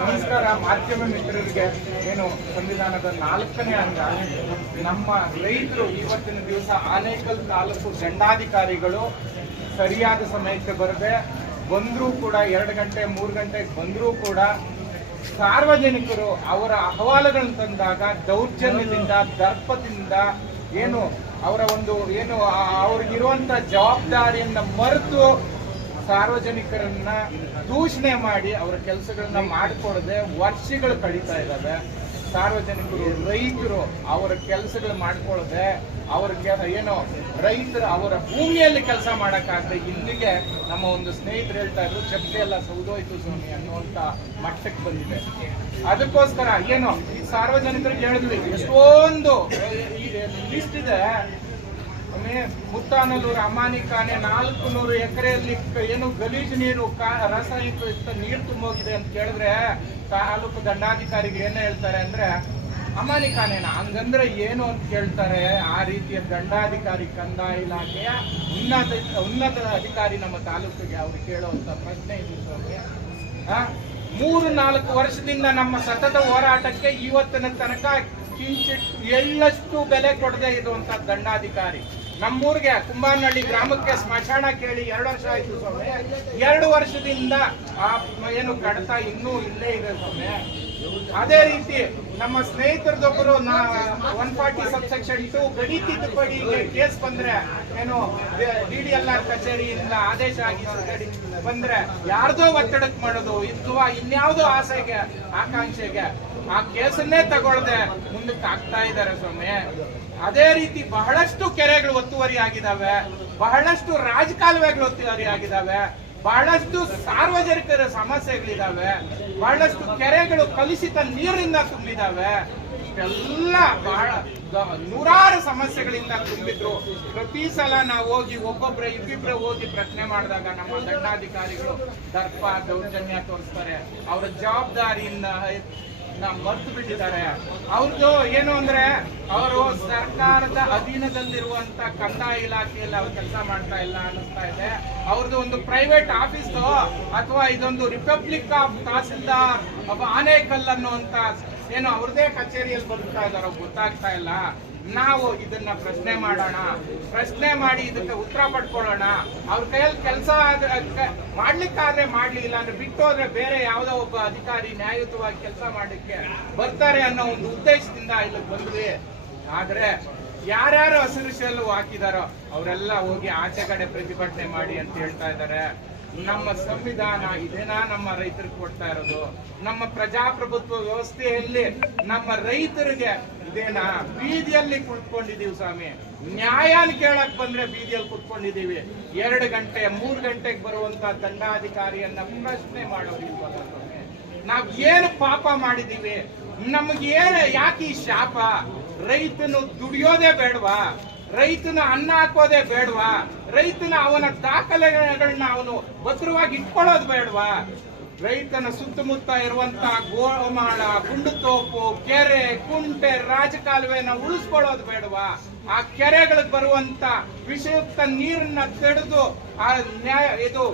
ನಮಸ್ಕಾರ. ಮಾಧ್ಯಮ ಮಿತ್ರರಿಗೆ ಏನು ಸಂವಿಧಾನದ ನಾಲ್ಕನೇ ಅಂಗ. ನಮ್ಮ ರೈತರು ಇವತ್ತಿನ ದಿವಸ ಆನೇಕಲ್ ತಾಲೂಕು ದಂಡಾಧಿಕಾರಿಗಳು ಸರಿಯಾದ ಸಮಯಕ್ಕೆ ಬರದೆ ಬಂದರೂ ಕೂಡ ಎರಡು ಗಂಟೆ, ಮೂರು ಗಂಟೆಗೆ ಬಂದರೂ ಕೂಡ ಸಾರ್ವಜನಿಕರು ಅವರ ಅಹವಾಲುಗಳನ್ನು ತಂದಾಗ, ದೌರ್ಜನ್ಯದಿಂದ, ದರ್ಪದಿಂದ ಏನು ಅವರ ಒಂದು ಏನು ಅವ್ರಿಗಿರುವಂಥ ಜವಾಬ್ದಾರಿಯನ್ನು ಜವಾಬ್ದಾರಿಯನ್ನ ಮರೆತು ಸಾರ್ವಜನಿಕರನ್ನ ದೂಷಣೆ ಮಾಡಿ ಅವರ ಕೆಲಸಗಳನ್ನ ಮಾಡಿಕೊಡದೆ ವರ್ಷಗಳು ಕಳೀತಾ ಇದ್ದಾವೆ ಸಾರ್ವಜನಿಕರು, ರೈತರು ಅವರ ಕೆಲಸಗಳು ಮಾಡ್ಕೊಳ್ಳದೆ ಅವ್ರ ಏನು ರೈತರು ಅವರ ಭೂಮಿಯಲ್ಲಿ ಕೆಲಸ ಮಾಡಕ್ಕಾಗದೆ ಇಲ್ಲಿಗೆ ನಮ್ಮ ಒಂದು ಸ್ನೇಹಿತರು ಹೇಳ್ತಾ ಇದ್ರು ಚಪ್ಪೆ ಎಲ್ಲ ಸೌದೋಯ್ತು ಸ್ವಾಮಿ ಅನ್ನುವಂಥ ಮಟ್ಟಕ್ಕೆ ಬಂದಿದೆ. ಅದಕ್ಕೋಸ್ಕರ ಏನು ಈ ಸಾರ್ವಜನಿಕರಿಗೆ ಹೇಳಿದ್ವಿ, ಎಷ್ಟೊಂದು ಲಿಸ್ಟ್ ಇದೆ. ಮುತ್ತಾನಲ್ಲೂರು ಅಮಾನಿಕಾನೆ ನಾಲ್ಕು ನೂರು ಎಕರೆಯಲ್ಲಿ ಏನು ಗಲೀಜು ನೀರು ರಾಸಾಯನಿಕ ನೀರು ತುಂಬೋಗಿದೆ ಅಂತ ಕೇಳಿದ್ರೆ ತಾಲೂಕು ದಂಡಾಧಿಕಾರಿಗೆ ಏನ್ ಹೇಳ್ತಾರೆ ಅಂದ್ರೆ ಅಮಾನಿಕಾನೇನ ಹಂಗಂದ್ರೆ ಏನು ಅಂತ ಕೇಳ್ತಾರೆ, ಆ ರೀತಿಯ ದಂಡಾಧಿಕಾರಿ ಕಂದಾಯ ಇಲಾಖೆಯ ಉನ್ನತ ಉನ್ನತ ಅಧಿಕಾರಿ ನಮ್ಮ ತಾಲೂಕಿಗೆ ಅವ್ರು ಕೇಳುವಂತ ಪ್ರಶ್ನೆ ಇದು ಸ್ವಾಮಿ? ಮೂರು ನಾಲ್ಕು ವರ್ಷದಿಂದ ನಮ್ಮ ಸತತ ಹೋರಾಟಕ್ಕೆ ಇವತ್ತಿನ ತನಕ ಕಿಂಚಿಟ್ ಎಳ್ಳಷ್ಟು ಬೆಲೆ ಕೊಡದೆ ಇರುವಂತ ದಂಡಾಧಿಕಾರಿ ನಮ್ಮೂರಿಗೆ ಕುಂಬಾನಹಳ್ಳಿ ಗ್ರಾಮಕ್ಕೆ ಸ್ಮಶಾನ ಕೇಳಿ ಎರಡು ವರ್ಷ ಆಯ್ತು ಸ್ವಾಮಿ. ಎರಡು ವರ್ಷದಿಂದ ಆ ಏನು ಕಡತ ಇನ್ನೂ ಇಲ್ಲೇ ಇದೆ ಸ್ವಾಮಿ. ಅದೇ ರೀತಿ ನಮ್ಮ ಸ್ನೇಹಿತರದೊಬ್ಬರು one forty sub section two ಗಡಿ ತಿದ್ದುಪಡಿ ಕೇಸ್ ಬಂದ್ರೆ ಏನು ಡಿ ಡಿ ಎಲ್ ಆರ್ ಕಚೇರಿಯಿಂದ ಆದೇಶ ಆಗಿ ಬಂದ್ರೆ ಯಾರ್ದೋ ಒತ್ತಡಕ್ಕೆ ಮಾಡೋದು ಅಥವಾ ಇನ್ಯಾವುದೋ ಆಸೆಗೆ, ಆಕಾಂಕ್ಷೆಗೆ. ಆ ಕೇಸನ್ನೇ ತಗೊಳ್ದೆ ಮುಂದಕ್ಕೆ ಆಗ್ತಾ ಇದ್ದಾರೆ ಸ್ವಾಮಿ. ಅದೇ ರೀತಿ ಬಹಳಷ್ಟು ಕೆರೆಗಳು ಒತ್ತುವರಿ ಆಗಿದಾವೆ, ಬಹಳಷ್ಟು ರಾಜಕಾಲುವೆಗಳು ಒತ್ತುವರಿ ಆಗಿದಾವೆ, ಬಹಳಷ್ಟು ಸಾರ್ವಜನಿಕರ ಸಮಸ್ಯೆಗಳಿದಾವೆ, ಬಹಳಷ್ಟು ಕೆರೆಗಳು ಕಲುಷಿತ ನೀರಿನಿಂದ ತುಂಬಿದಾವೆ. ಎಲ್ಲ ಬಹಳ ನೂರಾರು ಸಮಸ್ಯೆಗಳಿಂದ ತುಂಬಿದ್ರು. ಪ್ರತಿ ಸಲ ನಾವು ಹೋಗಿ ಒಬ್ಬೊಬ್ರೆ, ಇಬ್ಬಿಬ್ರೆ ಹೋಗಿ ಪ್ರಶ್ನೆ ಮಾಡಿದಾಗ ನಮ್ಮ ದಂಡಾಧಿಕಾರಿಗಳು ದರ್ಪ, ದೌರ್ಜನ್ಯ ತೋರಿಸ್ತಾರೆ. ಅವರ ಜವಾಬ್ದಾರಿಯಿಂದ ಮರ್ತು ಬಿಟ್ಟಿದ್ದಾರೆ. ಅವ್ರದ್ದು ಏನು ಅಂದ್ರೆ, ಅವರು ಸರ್ಕಾರದ ಅಧೀನದಲ್ಲಿರುವಂತ ಕಂದಾಯ ಇಲಾಖೆಯಲ್ಲಿ ಅವ್ರು ಕೆಲಸ ಮಾಡ್ತಾ ಇಲ್ಲ ಅನ್ನಿಸ್ತಾ ಇದೆ. ಅವ್ರದ್ದು ಒಂದು ಪ್ರೈವೇಟ್ ಆಫೀಸ್ ಅಥವಾ ಇದೊಂದು ರಿಪಬ್ಲಿಕ್ ಆಫ್ ತಹಸೀಲ್ದಾರ್ ಆನೇಕಲ್ ಅನ್ನುವಂತ ಏನು ಅವ್ರದೇ ಕಚೇರಿಯಲ್ಲಿ ಬದುಕ್ತಾ ಇದಾರೋ ಗೊತ್ತಾಗ್ತಾ ಇಲ್ಲ. ನಾವು ಇದನ್ನ ಪ್ರಶ್ನೆ ಮಾಡೋಣ. ಪ್ರಶ್ನೆ ಮಾಡಿ ಇದಕ್ಕೆ ಉತ್ತರ ಪಡ್ಕೊಳ್ಳೋಣ. ಅವ್ರ ಕೈಯಲ್ಲಿ ಕೆಲಸ ಮಾಡ್ಲಿಕ್ಕಾದ್ರೆ ಮಾಡ್ಲಿ ಇಲ್ಲ ಅಂದ್ರೆ ಬಿಟ್ಟು ಹೋದ್ರೆ ಬೇರೆ ಯಾವುದೋ ಒಬ್ಬ ಅಧಿಕಾರಿ ನ್ಯಾಯಯುತವಾಗಿ ಕೆಲಸ ಮಾಡಲಿಕ್ಕೆ ಬರ್ತಾರೆ ಅನ್ನೋ ಒಂದು ಉದ್ದೇಶದಿಂದ ಇಲ್ಲಿ ಬಂದ್ವಿ. ಆದ್ರೆ ಯಾರ್ಯಾರು ಹಸಿರು ಶೆಲ್ಲು ಹಾಕಿದಾರೋ ಅವರೆಲ್ಲ ಹೋಗಿ ಆಚೆ ಕಡೆ ಪ್ರತಿಭಟನೆ ಮಾಡಿ ಅಂತ ಹೇಳ್ತಾ ಇದ್ದಾರೆ. ನಮ್ಮ ಸಂವಿಧಾನ ಇದೇನಾ ನಮ್ಮ ರೈತರಿಗೆ ಕೊಡ್ತಾ ಇರೋದು? ನಮ್ಮ ಪ್ರಜಾಪ್ರಭುತ್ವ ವ್ಯವಸ್ಥೆಯಲ್ಲಿ ನಮ್ಮ ರೈತರಿಗೆ ಇದೇನಾ ಬೀದಿಯಲ್ಲಿ ಕುತ್ಕೊಂಡಿದೀವಿ ಸ್ವಾಮಿ. ನ್ಯಾಯಾನ ಕೇಳಕ್ ಬಂದ್ರೆ ಬೀದಿಯಲ್ಲಿ ಕುತ್ಕೊಂಡಿದೀವಿ ಎರಡು ಗಂಟೆ, ಮೂರು ಗಂಟೆಗೆ ಬರುವಂತ ದಂಡಾಧಿಕಾರಿಯನ್ನ ಪ್ರಶ್ನೆ ಮಾಡೋದಿಲ್ವಲ್ಲ ಸ್ವಾಮಿ. ನಾವ್ ಏನು ಪಾಪ ಮಾಡಿದೀವಿ ನಮ್ಗೆ ಏನು ಯಾಕೆ ಶಾಪ? ರೈತನು ದುಡಿಯೋದೇ ಬೇಡವಾ? ರೈತನ ಅನ್ನ ಹಾಕೋದೇ ಬೇಡವಾ? ರೈತನ ಅವನ ದಾಖಲೆಗಳನ್ನ ಅವನು ಭದ್ರವಾಗಿ ಇಟ್ಕೊಳ್ಳೋದು ಬೇಡವಾ? ರೈತನ ಸುತ್ತಮುತ್ತ ಇರುವಂತ ಗೋಮಾಳ ಗುಂಡುತೋಪು ಕೆರೆ, ಕುಂಟೆ, ರಾಜಕಾಲುವೆನ ಉಳಿಸ್ಕೊಳ್ಳೋದು ಬೇಡವಾ? ಆ ಕೆರೆಗಳಿಗೆ ಬರುವಂತ ವಿಷಯುಕ್ತ ನೀರನ್ನ ತಡೆದು ಆ ನ್ಯಾಯ ಇದು